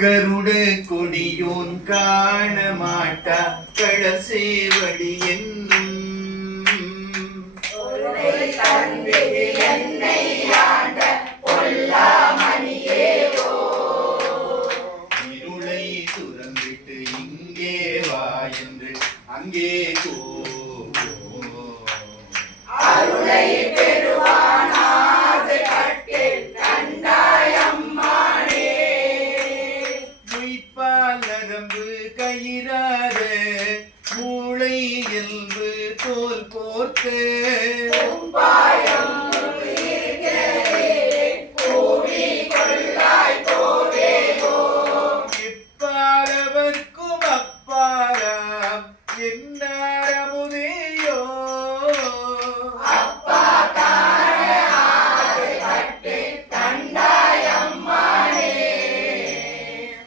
கருட கொடியோன் காண மாட்டா கடசேவடி என்னும் இருளை துறந்திட்டு இங்கே வா என்று அங்கே போ அருளை பெறுவான் ஆசைப்பட்டு கண்டாயம்மானே முய்ப்பால் நரம்பு கயிறாத மூளை எல்பு தோல் போர்த்து எப்பாரவர்க்கும் அப்பாராம் என்னாரமுதேயோ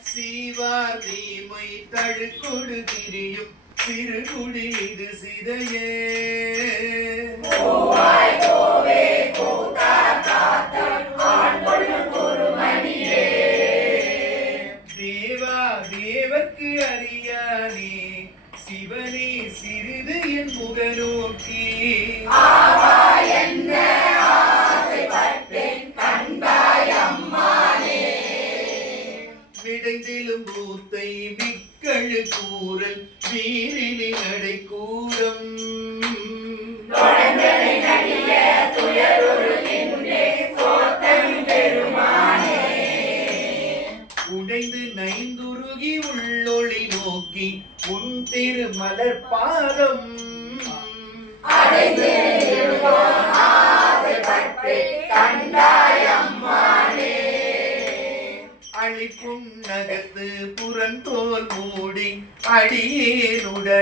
சீவார் தீமை தழுக்கொடு திரியும் சிறுகுடி இது சிதையே தேவா தேவர்க்கு அறியானே சிவனே சிறிது என் முக நோக்கி விடைந்திலும் பூத்தை விக்கழு கூறல் வீரிலி நடை கூடம் உடைந்து நைந்துருகி உள்ளொளி நோக்கி உன் திரு மலர் பாதம் அழிப்பும் நகத்து புறந்தோல் மூடி அடியேனுடையாக்கை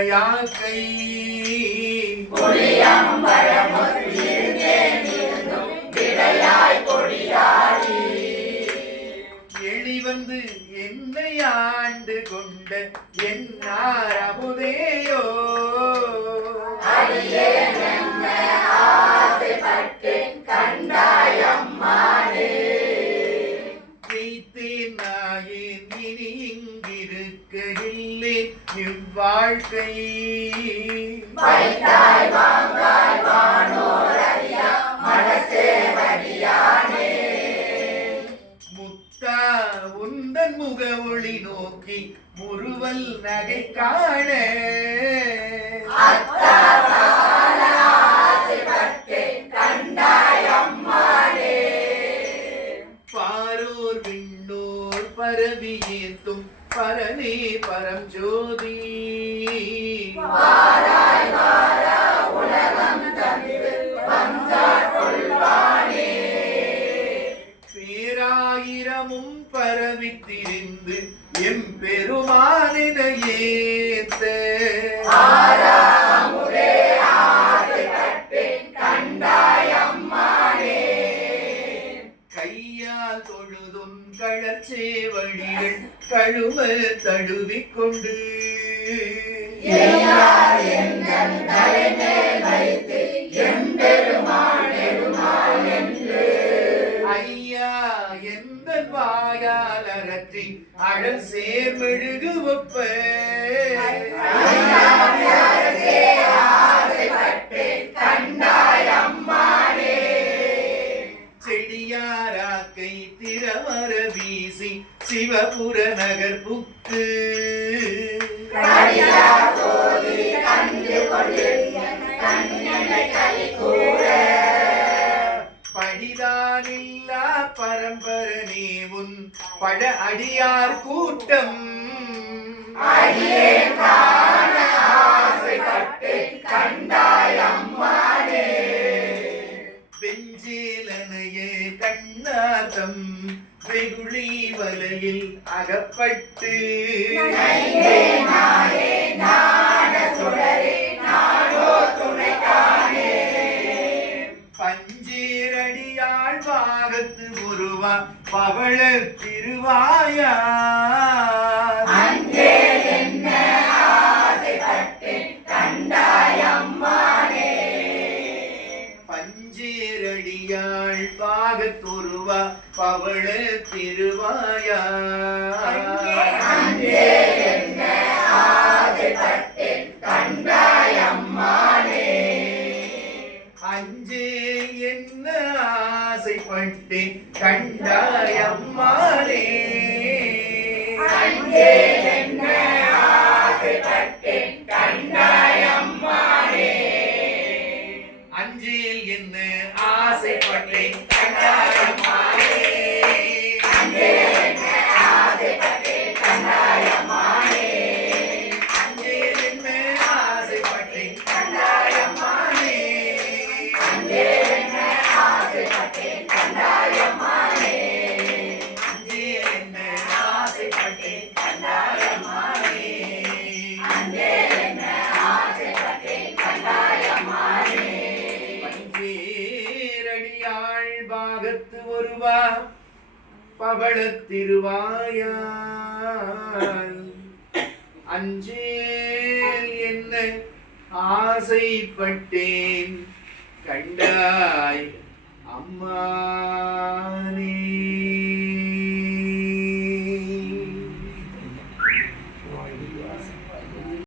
எளிவந்து என்னை ஆண்டு கொண்ட என்னார் அமுதேயோ ஜெயித்தேன் நாயேன் இனி இங்கிருக்க இல்லை இவ்வாழ்க்கை முத்தா உந்தன் முக ஒளி நோக்கி முறுவல் நகை காண பாரோர் விண்ணோர் பரவி ஏத்தும் பரனே பரம் ஜோதி பேராயிரமும் பரவித்திருந்து எம்பெருமானின ஏத்த கையால் தொழுதும் கழச்சேவடிகள் கழுவ தழுவிக்கொண்டு ஐயா எந்த வாயால் அகற்றி அழல் சேர்மெழுகு ஒப்ப செடியாராக்கை திறமர வீசி சிவபுர நகர் புக்கு படிதானில்லா பரம்பரனே உன் பழ அடியார் கூட்டம் வெஞ்சேலனைய கண்ணாதம் வெகுளி வலையில் அகப்பட்டு பஞ்சேரடியாள் பாகத்து ஒருவா பவள திருவாயா பஞ்சேரடியாள் பாகத்தொருவா பவள திருவாயா அஞ்சே என்ன ஆசைப்பட்டேன் கண்டாயம்மானே அஞ்சேல் என்ன ஆசைப்பட்டேன் கண்டாயம்மானே அஞ்சேல் என்ன ஆசைப்பட்டேன் கண்டாயம்மானே அஞ்சேல் என்ன ஆசைப்பட்டேன் கண்டாயம்மானே பஞ்சேரடியாள் பாகத்து ஒருவா பவளத் திருவாயால் அஞ்சேல் என்ன ஆசைப்பட்டேன் கண்டாய் அம்மானே